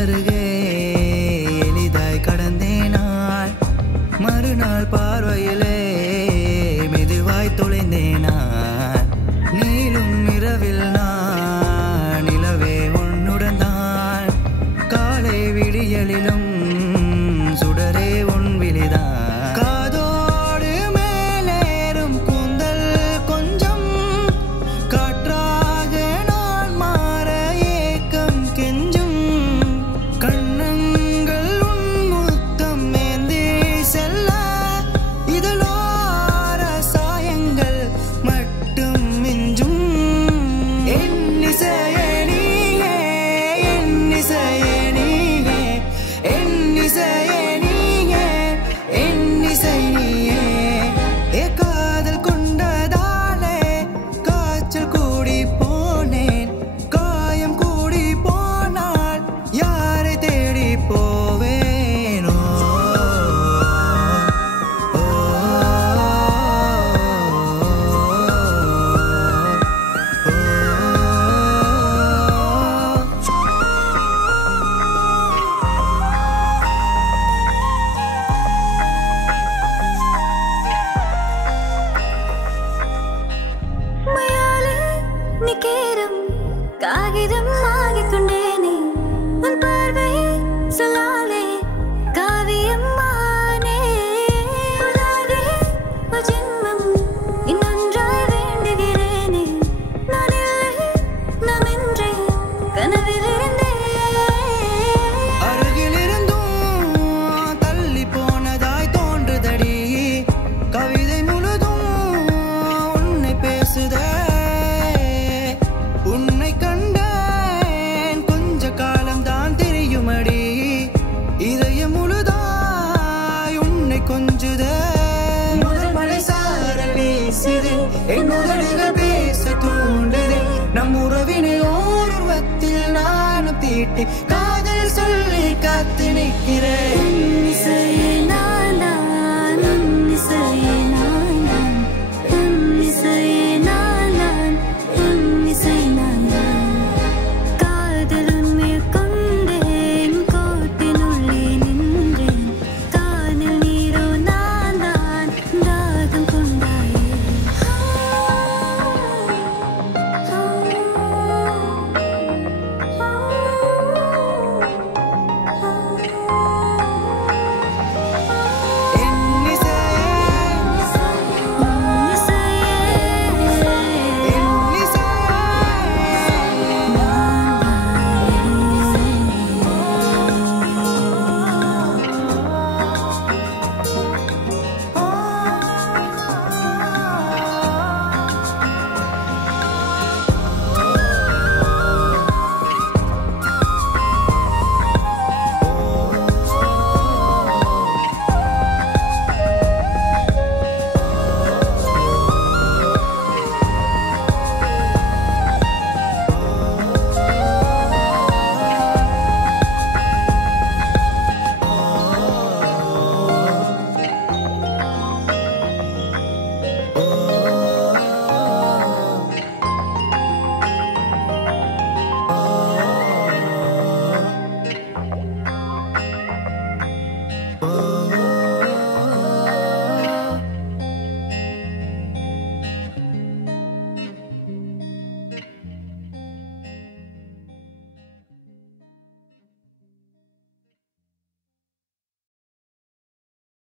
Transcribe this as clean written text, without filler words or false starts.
அருகே எளிதாய் கடந்தேனாய் மறுநாள் பார்வையிலே மெதுவாய் தொலைந்தேனாய் நீளும் இரவில் நான் நிலவே உன்னுடன் தான் காலை விடியலிலும் சுடரே உன் விழிதான் காதோடு மேலேறும் கூந்தல் கொஞ்சம் காற்றாக நான் மாற ஏக்கம் கெஞ்சும் கண்ணங்கள் உன் முத்தம் ஏந்தி செல்ல இதழோர சாயங்கள் மட்டும் மிஞ்சும் என்னிசையே நீயே என்னிசையே நீயே என்னிசையே நீயே என்னிசை நீயே காதல் கொண்டதாலே காய்ச்சல் கூடி போனேன் காயம் கூடி போனால் யாரை தேடி போவேனோ மயாலே நிக்கேரம் காகிதம் ஆகிக் கொண்டேனே உன் பார்வை சொல்லாலே காவியம் ஆனே உலாகே ஒரு ஜென்மம் இன்னொன்றாய் வேண்டுகிறேனே நான் இல்லை நாம் என்றே கனவில் இருந்தேன் அருகிலிருந்தும் தள்ளி போனதாய் தோன்றுதடி கவிதை முழுதும் உன்னை பேசுதே உன்னை கண்டேன் கொஞ்ச காலம்தான் தெரியுமடி இதயம் முழுதாய் உன்னை கொஞ்சுதே முதல் மழை சாரல் வீசுதே என் உதடுகள் பேச தூண்டுதே நம் உறவினை ஓர் உருவத்தில் நானும் தீட்டி காதல் சொல்லி காத்து நிற்கிறேன்